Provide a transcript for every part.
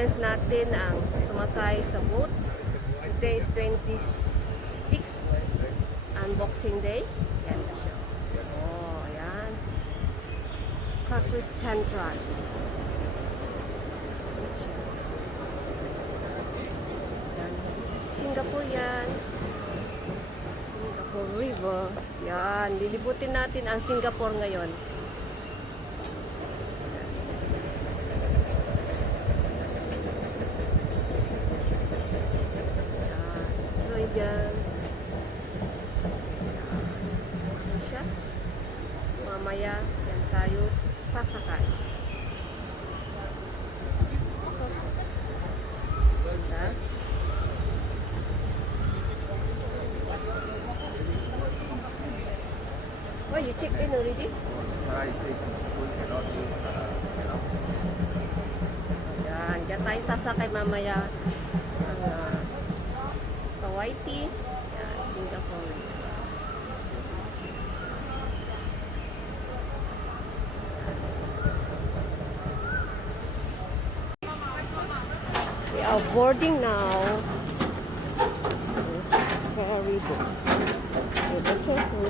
experience natin ang sumakay sa boat. Today is 26 unboxing day. Yan na siya. Oh, ayan. Carpet Central. Yan. Singapore yan. Singapore River. Yan. Lilibutin natin ang Singapore ngayon. Diyan. Siya. Mamaya yan tayo sasakay. Siya. Oh, you checked in already? I take school cannot use Yan, diyan tayo sasakay mamaya. Ang Hawaii, yan, Singapore. We are boarding now. It's very good. Be careful.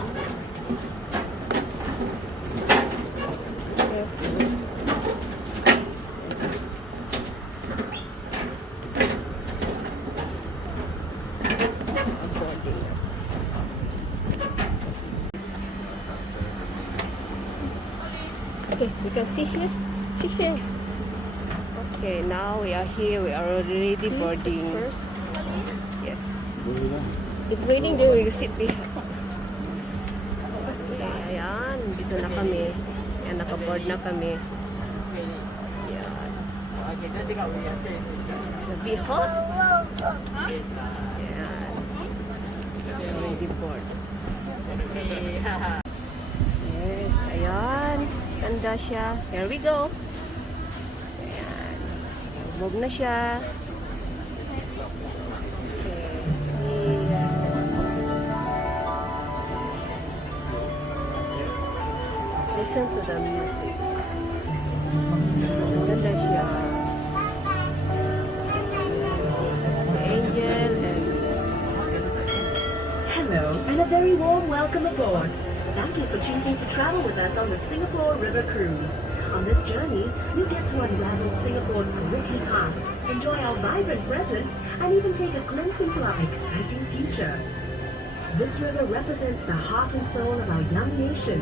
Okay, we can see here. See here. Okay, now we are here. We are already boarding. First. Yes. If raining, they will sit behind. Okay, ayan. Dito na kami. Ayan, naka-board na kami. Ayan. Should be hot. Ayan. Already board. Yes, ayan. Ganda siya. Here we go. Ayan. Move na siya. Okay. Listen to the music. Ganda siya. The angel and... Hello, and a very warm welcome aboard. Thank you for choosing to travel with us on the Singapore River Cruise. On this journey, you get to unravel Singapore's gritty past, enjoy our vibrant present, and even take a glimpse into our exciting future. This river represents the heart and soul of our young nation.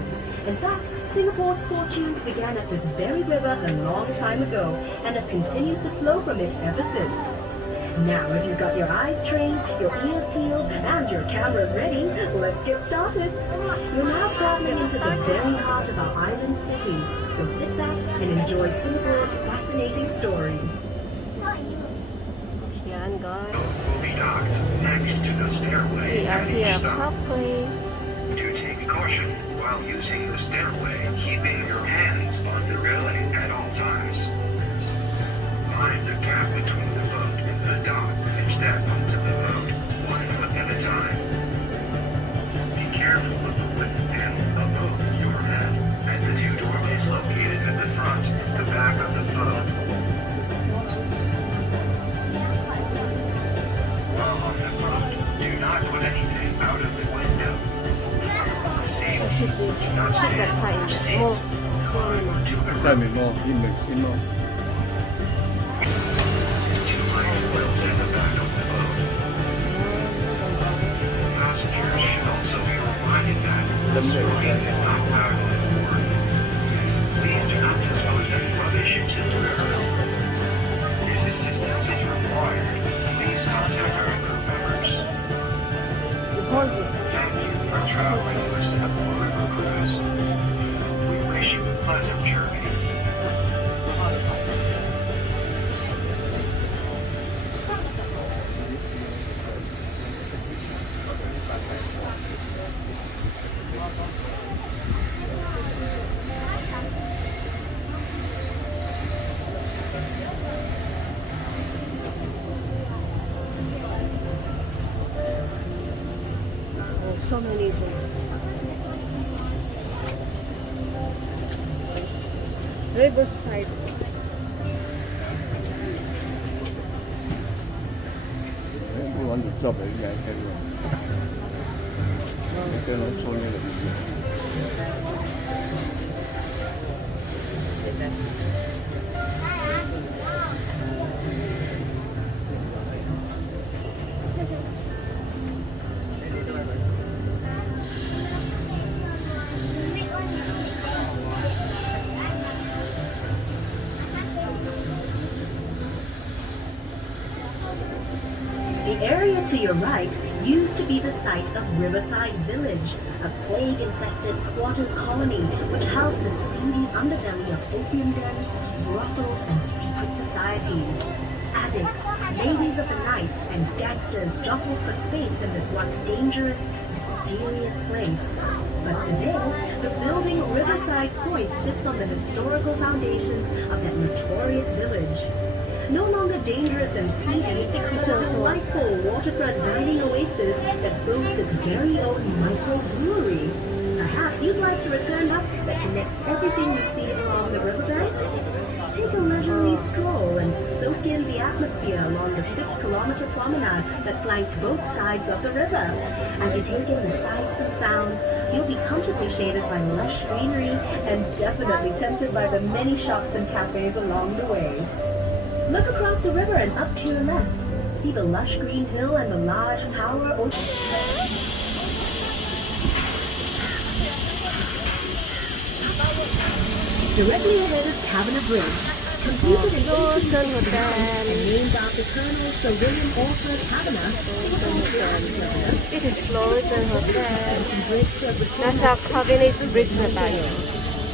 In fact, Singapore's fortunes began at this very river a long time ago, and have continued to flow from it ever since. Now, if you've got your eyes trained, your ears peeled, and your cameras ready, let's get started. You're now traveling into the very heart of our island city, so sit back and enjoy Singapore's fascinating story. Yan, guys. Will be docked next to the stairway We are at each here stop. halfway. To take caution while using the stairway, keeping your hands on the railing at all times. Mind the gap between the boat and the dock and step onto the boat 1 foot at a time. Be careful of the wooden panel above your head and the 2 doorways located at the front, the back of the boat. While on the boat, do not put anything out of the window. For your own safety, do not stand on your seats or climb onto the Sabi roof. mo, in mo. Two light wheels at the back of the boat. Passengers should also be reminded that smoking is not allowed on board. Please do not dispose any rubbish into the river. If assistance is required, please contact our crew members. Thank you for traveling with Singapore River Cruise. We wish you a pleasant journey. So many things. Riverside. want the job, I can do. I cannot show you the video. The area to your right used to be the site of Riverside Village, a plague-infested squatters' colony which housed the seedy underbelly of opium dens, brothels, and secret societies. Addicts, ladies of the night, and gangsters jostled for space in this once dangerous, mysterious place. But today, the building Riverside Point sits on the historical foundations of that notorious village. No longer dangerous and seedy, but a delightful waterfront dining oasis that boasts its very own microbrewery. Perhaps you'd like to return up that connects everything you see along the riverbanks? Take a leisurely stroll and soak in the atmosphere along the 6-kilometer promenade that flanks both sides of the river. As you take in the sights and sounds, you'll be comfortably shaded by lush greenery and definitely tempted by the many shops and cafes along the way. Look across the river and up to your left. See the lush green hill and the large tower ocean. Directly ahead is Cabinet Bridge, completed in 1867 and named after Colonel Sir William Alfred Cabinet, Singapore Governor. This is Floridan Hotel. Bridge that was Nasa Cabinet Bridge na tayo.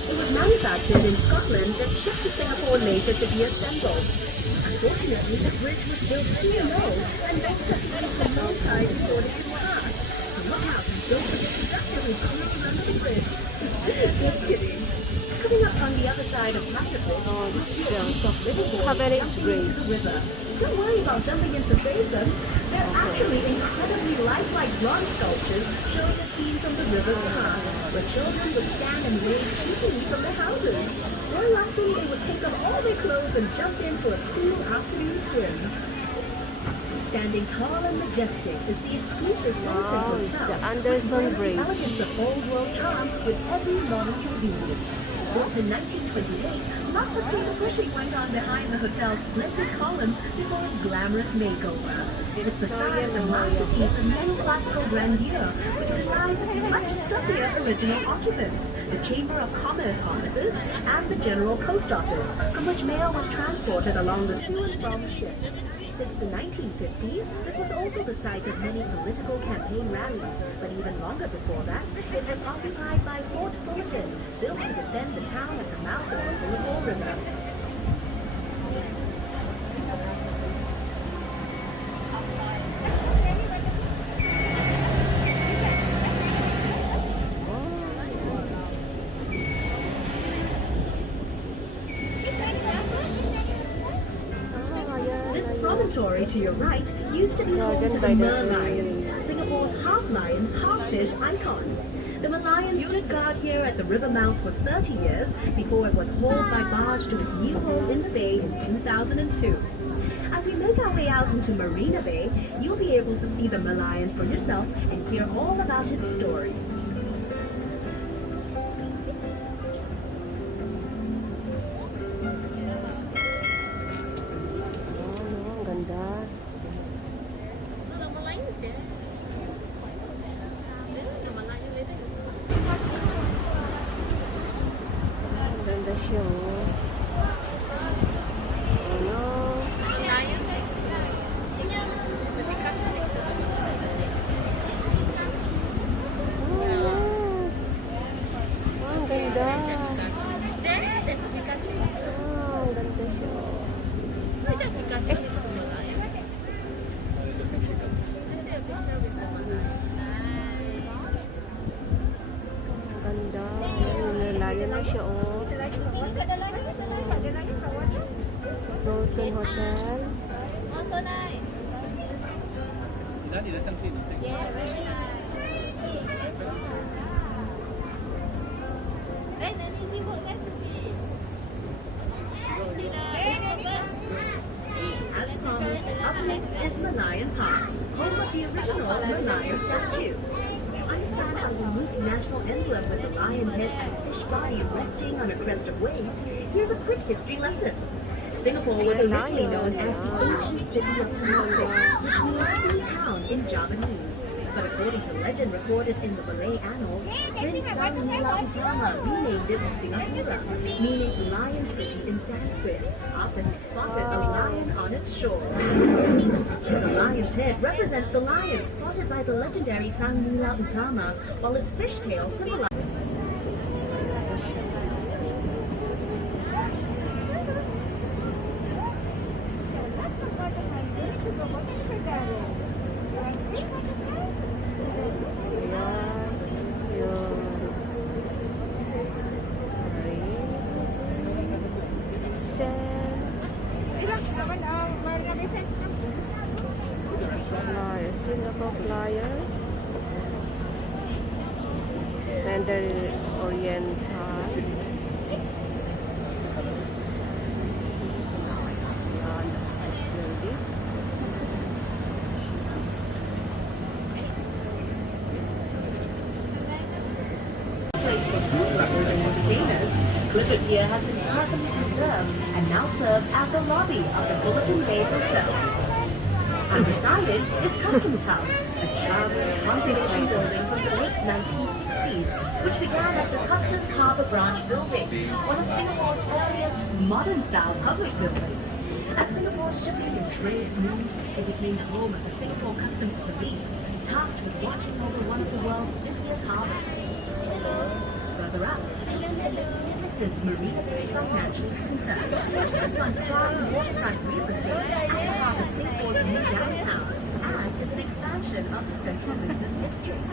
It was manufactured in Scotland and shipped to Singapore later to be assembled. Unfortunately, the bridge was built too low and banks had to face a low tide before they could pass. So look out, don't forget to definitely cruise under the bridge. Just kidding. Coming up on the other side of Cabinet Bridge, you'll see a group of little boys Cabinet jumping Bridge. into the river. Don't worry about jumping in to save them. They're actually incredibly lifelike bronze sculptures showing a scene from the river's past, where children would stand and wave cheekily from their houses. Thereafter, they would take off all their clothes and jump in for a cool afternoon swim. Standing tall and majestic is the exclusive Wow, Hilton it's Hotel, the Anderson which Bridge. blends the elegance of old world charm with every modern convenience. Built in 1928, lots of people pushing went on behind the hotel's splendid columns before its glamorous makeover. Its facade is a masterpiece of neoclassical grandeur, which belies its much stuffier original occupants, the Chamber of Commerce offices, and the General Post Office, from which mail was transported along the to and from ships. Since the 1950s, this was also the site of many political campaign rallies, but even longer before that, it was occupied by Fort Fullerton, built to defend the town at the mouth of the Singapore River. This promontory to your right used to be home to the merlion, Singapore's half-lion, half-fish icon. The merlion stood guard here at the river mouth for 30 years before it was hauled by barge to its new home in the bay in 2002. As we make our way out into Marina Bay, you'll be able to see the merlion for yourself and hear all about its story. Ang ganda. Ang ganda siya, oh. Ano? Oh, yes. Oh, ang ganda. Oh, ang ganda siya. Ang ganda. Nilalayan na siya, oh. Hilton Hotel. That is something. As commerce, up next is Merlion Park, home of the original Merlion statue. To understand our unique national emblem with the lion head and fish body resting on a crest of waves, here's a quick history lesson. Singapore was originally known as the ancient city of Temasek, which means sea town in Javanese. But according to legend recorded in the Malay annals, Prince Sang Utama renamed it Singapura, meaning Lion City in Sanskrit, after he spotted a lion on its shores. The lion's head represents the lion spotted by the legendary Sang Utama, while its fishtail symbolizes Singapore Flyers, Mandarin Oriental, place for food lovers and entertainers. Clifford Pier has been carefully preserved and now serves as the lobby of the Bulletin Bay Hotel. And beside it is Customs House, a charming conservation building from the late 1960s, which began as the Customs Harbour Branch building, one of Singapore's earliest modern-style public buildings. As Singapore's shipping and trade grew, it became the home of the Singapore Customs Police, tasked with watching over one of the world's busiest harbours. Further up, you see the magnificent Marina Bay Financial Centre, which sits on prime waterfront real estate at the heart of Singapore's new downtown and is an expansion of the Central Business District.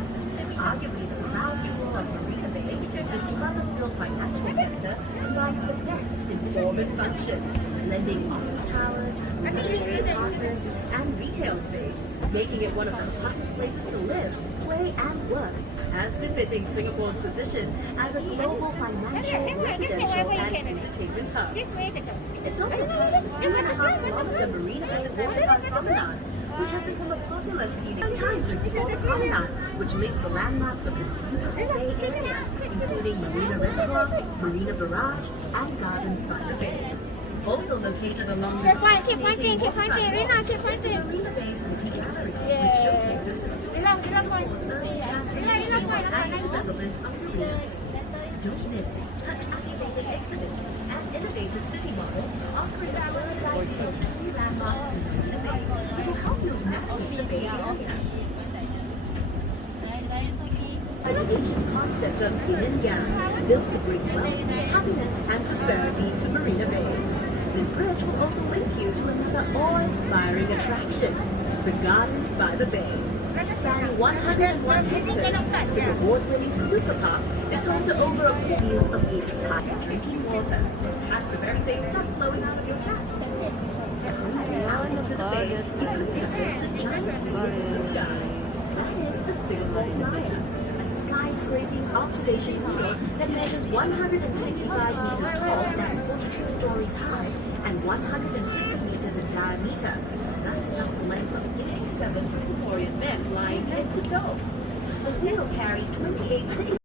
Arguably the crown jewel of Marina Bay, this purpose-built financial centre combines the best in form and function, blending office towers, luxury apartments, and retail space, making it one of the hottest places to live, play, and work, as befitting Singapore's position as a global financial, residential, and entertainment hub. It's also part of the 3.5-kilometer Marina Bay waterfront promenade, which has become a popular scenic time to explore the promenade, which links the landmarks of this beautiful bay area, including Marina Reservoir, Marina Barrage, and Gardens by the Bay. Also located along the fascinating waterfront walk is the Marina Bay City Gallery, which showcases the story of Singapore's early transformation and development of Marina Bay. Don't miss its touch-activated exhibits and innovative city model, offering a bird's-eye view of key landmarks in Marina Bay, which will help you navigate the Bay Area. An ancient concept of yin and yang, built to bring wealth, happiness, and prosperity to Marina Bay. This bridge will also link you to another awe-inspiring attraction, the Gardens by the Bay. Spanning 101 hectares, this award-winning super park is home to over a million views of entire drinking water. That's the very same stuff flowing out of your taps. Cruising out into the bay, you could witness the giant wheel in the sky. That is the Singapore Flyer, a skyscraping observation wheel that measures 165 meters tall, that's 42 stories high, and 150 meters in diameter. That's enough the length of 87 Singaporean men lying head to toe. The wheel carries 28 city